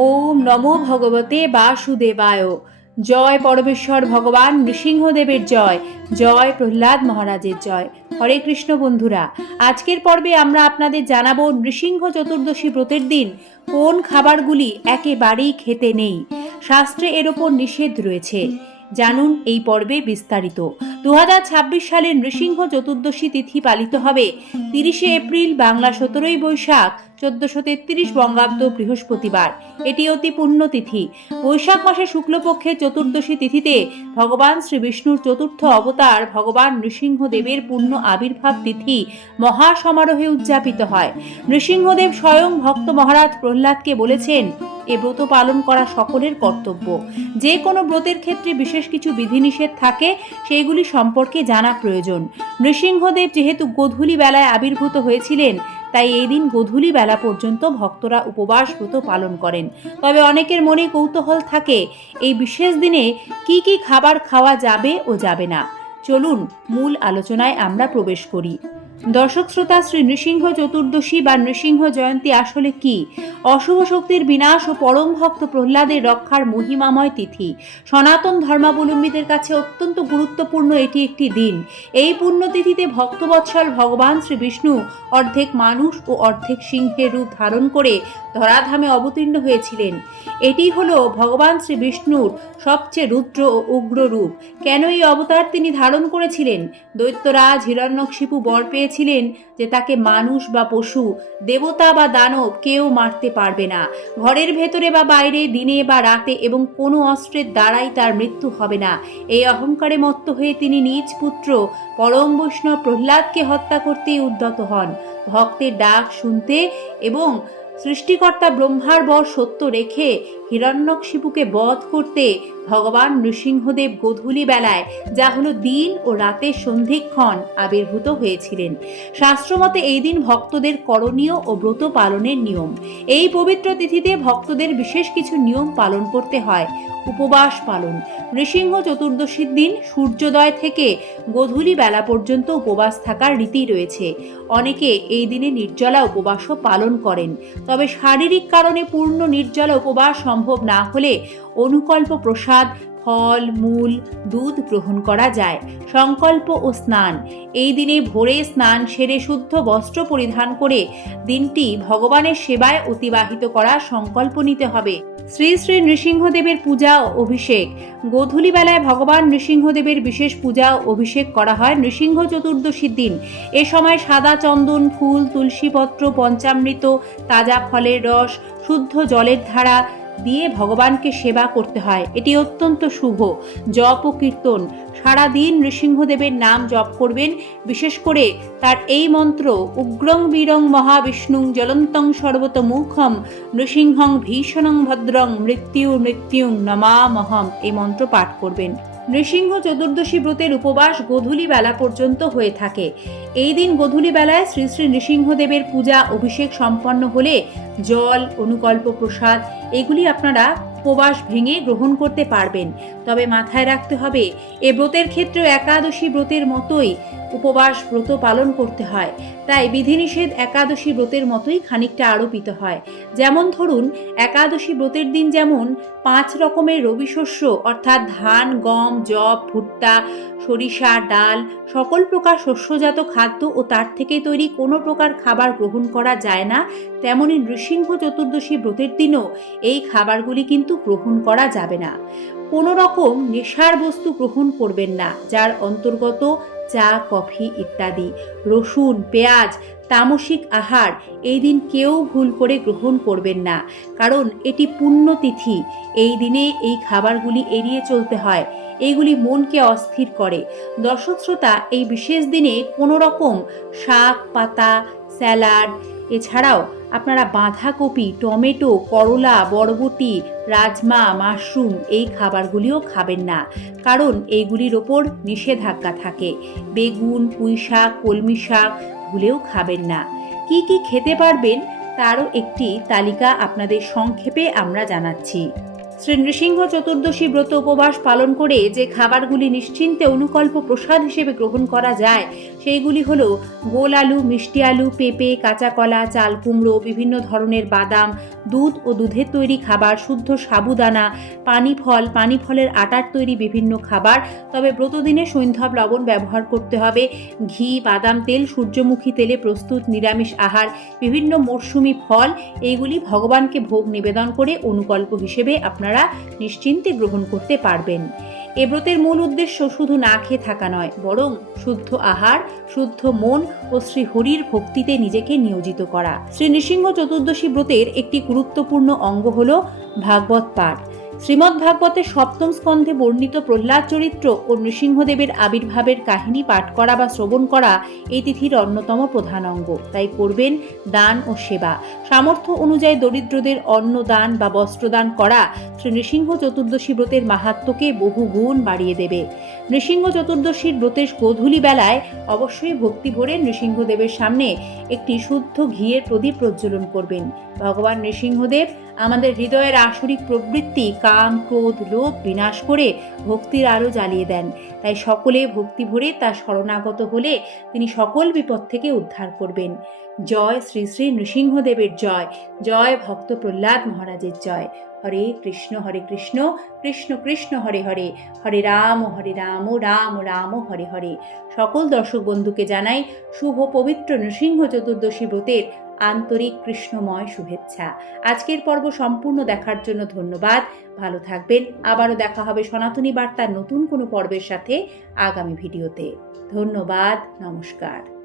ওম নমো ভগবতে বাসুদেবায়। জয় পরমেশ্বর ভগবান নৃসিংহদেবের জয়, জয় প্রহ্লাদ মহারাজের জয়। হরে কৃষ্ণ বন্ধুরা, আজকের পর্বে আমরা আপনাদের জানাবো নৃসিংহ চতুর্দশী ব্রতের দিন কোন খাবারগুলি একেবারেই খেতে নেই। শাস্ত্রে এর ওপর নিষেধ রয়েছে, জানুন এই পর্বে বিস্তারিত। 2026 সালের নৃসিংহ চতুর্দশী তিথি পালিত হবে 30শে এপ্রিল বাংলা 17ই বৈশাখ 1433 বঙ্গাব্দ বৃহস্পতিবার। এটি অতি পুণ্য তিথি। বৈশাখ মাসে শুক্লপক্ষের চতুর্দশী তিথিতে ভগবান শ্রী বিষ্ণুর চতুর্থ অবতার ভগবান নৃসিংহদেবের পূর্ণ আবির্ভাব তিথি মহা সমারোহে উদযাপিত হয়। নৃসিংহদেব স্বয়ং ভক্ত মহারাজ প্রহ্লাদকে বলেছেন, এ ব্রত পালন করা সকলের কর্তব্য। যে কোনো ব্রতের ক্ষেত্রে বিশেষ কিছু বিধিনিষেধ থাকে, সেইগুলি সম্পর্কে জানা প্রয়োজন। নৃসিংহদেব যেহেতু গোধূলি বেলায় আবির্ভূত হয়েছিলেন, তাই এই দিন গোধূলি বেলা পর্যন্ত ভক্তরা উপবাস ব্রত পালন করেন। তবে অনেকের মনে কৌতূহল থাকে, এই বিশেষ দিনে কি কি খাবার খাওয়া যাবে ও যাবে না। চলুন মূল আলোচনায় আমরা প্রবেশ করি। দর্শক শ্রোতা, শ্রী নৃসিংহ চতুর্দশী বা নৃসিংহ জয়ন্তী আসলে কি? অশুভ শক্তির বিনাশ ও পরম ভক্ত প্রহ্লাদের রক্ষার মহিমাময় তিথি। সনাতন ধর্মাবলম্বীদের কাছে অত্যন্ত গুরুত্বপূর্ণ এটি একটি দিন। এই পুণ্যতিথিতে ভক্তবৎসল ভগবান শ্রী বিষ্ণু অর্ধেক মানুষ ও অর্ধেক সিংহের রূপ ধারণ করে ধরাধামে অবতীর্ণ হয়েছিলেন। এটি হলো ভগবান শ্রী বিষ্ণুর সবচেয়ে রুদ্র ও উগ্র রূপ। কেন এই অবতার তিনি ধারণ করেছিলেন? দৈত্যরাজ হিরণ্যকশিপু বর পেয়েছিলেন যে তাকে মানুষ বা পশু, দেবতা বা দানব কেউ মারতে পারবে না। ঘরের ভেতরে বা বাইরে, দিনে বা রাতে এবং কোনো অস্ত্রের দ্বারাই তার মৃত্যু হবে না। এই অহংকারে মত্ত হয়ে তিনি নিজ পুত্র পরম বৈষ্ণব প্রহ্লাদকে হত্যা করতেই উদ্যত হন। ভক্তের ডাক শুনতে এবং সৃষ্টিকর্তা ব্রহ্মার বর সত্য রেখে হিরণ্যকশিপুকে বধ করতে ভগবান নৃসিংহদেব গোধূলি বেলায়, যা হলো দিন ও রাতের সন্ধিক্ষণ, আবির্ভূত হয়েছিলেন। শাস্ত্রমতে এই দিন ভক্তদের করণীয় ও ব্রত পালনের নিয়ম। এই পবিত্র তিথিতে ভক্তদের বিশেষ কিছু নিয়ম পালন করতে হয়। উপবাস পালন। নৃসিংহ চতুর্দশীর দিন সূর্যোদয় থেকে গোধূলি বেলা পর্যন্ত উপবাস থাকার রীতি রয়েছে। অনেকে এই দিনে নির্জলা উপবাসও পালন করেন। তবে শারীরিক কারণে পূর্ণ নির্জলা উপবাস সম্ভব না হলে অনুকল্প প্রসাদ, ফল, মূল, দুধ গ্রহণ করা যায়। সংকল্প ও স্নান। এই দিনে ভোরে স্নান সেরে শুদ্ধ বস্ত্র পরিধান করে দিনটি ভগবানের সেবায় অতিবাহিত করার সংকল্প নিতে হবে। শ্রী শ্রী নৃসিংহদেবের পূজা ও অভিষেক। গোধূলি বেলায় ভগবান নৃসিংহদেবের বিশেষ পূজা ও অভিষেক করা হয় নৃসিংহ চতুর্দশীর দিন। এ সময় সাদা চন্দন, ফুল, তুলসীপত্র, পঞ্চামৃত, তাজা ফলের রস, শুদ্ধ জলের ধারা দিয়ে ভগবানকে সেবা করতে হয়। এটি অত্যন্ত শুভ। জপ ও কীর্তন। সারাদিন নৃসিংহদেবের নাম জপ করবেন। বিশেষ করে তার এই মন্ত্র, উগ্রং বীরং মহাবিষ্ণুং জ্বলন্তং সর্বতমুখম নৃসিংহং ভীষণং ভদ্রং মৃত্যুং নমামহম, এই মন্ত্র পাঠ করবেন। নৃসিংহ চতুর্দশী ব্রতের উপবাস গোধূলি বেলা পর্যন্ত হয়ে থাকে। এই দিন গোধূলি বেলায় শ্রী শ্রী নৃসিংহদেবের পূজা অভিষেক সম্পন্ন হলে জল, অনুকল্প প্রসাদ এগুলি আপনারা উপবাস ভেঙে গ্রহণ করতে পারবেন। তবে মাথায় রাখতে হবে, এ ব্রতের ক্ষেত্রেও একাদশী ব্রতের মতোই উপবাস ব্রত পালন করতে হয়। তাই বিধিনিষেধ একাদশী ব্রতের মতোই খানিকটা আরোপিত হয়। যেমন ধরুন, একাদশী ব্রতের দিন যেমন 5 রকমের রবি শস্য অর্থাৎ ধান, গম, যব, ভুট্টা, সরিষা, ডাল, সকল প্রকার শস্যজাত খাদ্য ও তার থেকে তৈরি কোনো প্রকার খাবার গ্রহণ করা যায় না, তেমনি নৃসিংহ চতুর্দশী ব্রতের দিনও এই খাবারগুলি কিন্তু গ্রহণ করা যাবে না। কোনো রকম নেশার বস্তু গ্রহণ করবেন না, যার অন্তর্গত চা, কফি ইত্যাদি। রসুন, পেঁয়াজ, তামসিক আহার এই দিন কেউ ভুল করে গ্রহণ করবেন না, কারণ এটি পুণ্যতিথি। এই দিনে এই খাবারগুলি এড়িয়ে চলতে হয়। এইগুলি মনকে অস্থির করে। দর্শক শ্রোতা, এই বিশেষ দিনে কোনো রকম শাক, পাতা, স্যালাড, এছাড়াও আপনারা বাঁধাকপি, টমেটো, করলা, বরবটি, রাজমা, মাশরুম এই খাবারগুলিও খাবেন না, কারণ এইগুলির ওপর নিষেধাজ্ঞা থাকে। বেগুন, পুঁই শাক, কলমি শাক ভুলেও খাবেন না। কি কি খেতে পারবেন তারও একটি তালিকা আপনাদের সংক্ষেপে আমরা জানাচ্ছি। শ্রী নৃসিংহ চতুর্দশী ব্রত উপবাস পালন করে যে খাবারগুলি নিশ্চিন্তে অনুকল্প প্রসাদ হিসেবে গ্রহণ করা যায় সেইগুলি হলো গোল আলু, মিষ্টি আলু, পেঁপে, কাঁচা কলা, চাল কুমড়ো, বিভিন্ন ধরনের বাদাম, দুধ ও দুধের তৈরি খাবার, শুদ্ধ সাবুদানা, পানি ফলের আটার তৈরি বিভিন্ন খাবার। তবে ব্রতদিনে সৈন্ধব লবণ ব্যবহার করতে হবে। ঘি, বাদাম তেল, সূর্যমুখী তেলে প্রস্তুত নিরামিষ আহার, বিভিন্ন মরশুমি ফল, এইগুলি ভগবানকে ভোগ নিবেদন করে অনুকল্প হিসেবে আপনারা নিশ্চিন্তে গ্রহণ করতে পারবেন। এ ব্রতের মূল উদ্দেশ্য শুধু না খেয়ে থাকা নয়, বরং শুদ্ধ আহার, শুদ্ধ মন ও শ্রী হরির ভক্তিতে নিজেকে নিয়োজিত করা। শ্রী নৃসিংহ চতুর্দশী ব্রতের একটি গুরুত্বপূর্ণ অঙ্গ হল ভাগবত পাঠ। শ্রীমদ্ ভাগবতের সপ্তম স্কন্ধে বর্ণিত প্রহ্লাদ চরিত্র ও নৃসিংহদেবের আবির্ভাবের কাহিনী পাঠ করা বা শ্রবণ করা এই তিথির অন্যতম প্রধান অঙ্গ। তাই করবেন দান ও সেবা। সামর্থ্য অনুযায়ী দরিদ্রদের অন্ন দান বা বস্ত্রদান করা শ্রী নৃসিংহ চতুর্দশী ব্রতের মাহাত্ম্যকে বহু গুণ বাড়িয়ে দেবে। নৃসিংহ চতুর্দশীর ব্রতের গোধূলি বেলায় অবশ্যই ভক্তি ভরে নৃসিংহদেবের সামনে একটি শুদ্ধ ঘিয়ের প্রদীপ প্রজ্বলন করবেন। ভগবান নৃসিংহদেব আমাদের হৃদয়ের আসরিক প্রবৃত্তি, কাম, ক্রোধ, লোভ বিনাশ করে ভক্তির আলো জ্বালিয়ে দেন। তাই সকলে ভক্তি ভরে তার শরণাগত হলে তিনি সকল বিপদ থেকে উদ্ধার করবেন। জয় শ্রী শ্রী নৃসিংহদেবের জয়। জয় ভক্ত প্রহ্লাদ মহারাজের জয়। হরে কৃষ্ণ কৃষ্ণ কৃষ্ণ হরে হরে, হরে রাম রাম রাম হরে হরে। সকল দর্শক বন্ধুকে জানাই শুভ পবিত্র নৃসিংহ চতুর্দশী ব্রতের আন্তরিক কৃষ্ণময় শুভেচ্ছা। আজকের পর্ব সম্পূর্ণ দেখার জন্য ধন্যবাদ। ভালো থাকবেন। আবারও দেখা হবে সনাতনী বার্তার নতুন কোনো পর্বের সাথে আগামী ভিডিওতে। ধন্যবাদ। নমস্কার।